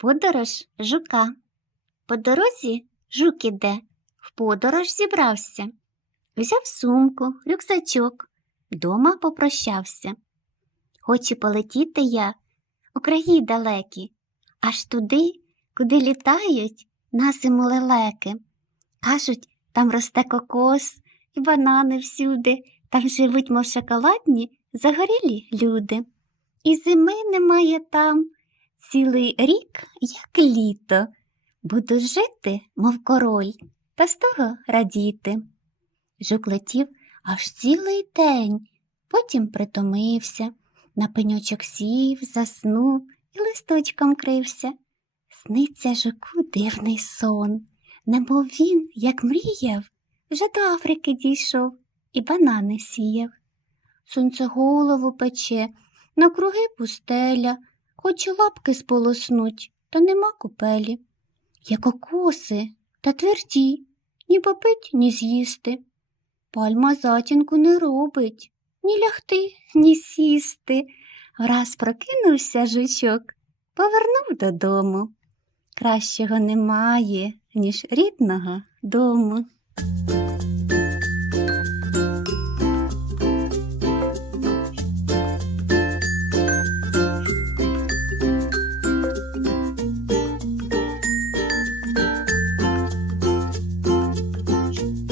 Подорож жука. По дорозі жук іде, в подорож зібрався. Взяв сумку, рюкзачок, дома попрощався. Хочу полетіти я у краї далекі, аж туди, куди літають на зиму лелеки. Кажуть, там росте кокос і банани всюди, там живуть, мов шоколадні, загорілі люди. І зими немає там цілий рік, як літо. Буду жити, мов король, та з того радіти. Жук летів аж цілий день, потім притомився, на пеньочок сів, заснув і листочком крився. Сниться жуку дивний сон, немов він, як мріяв, вже до Африки дійшов і банани сіяв. Сонце голову пече, навкруги пустеля, Хочу лапки сполоснуть, та нема купелі. Є кокоси та тверді, ні попить, ні з'їсти. Пальма затінку не робить, ні лягти, ні сісти. Враз прокинувся жучок, повернув додому. Кращого немає, ніж рідного дому.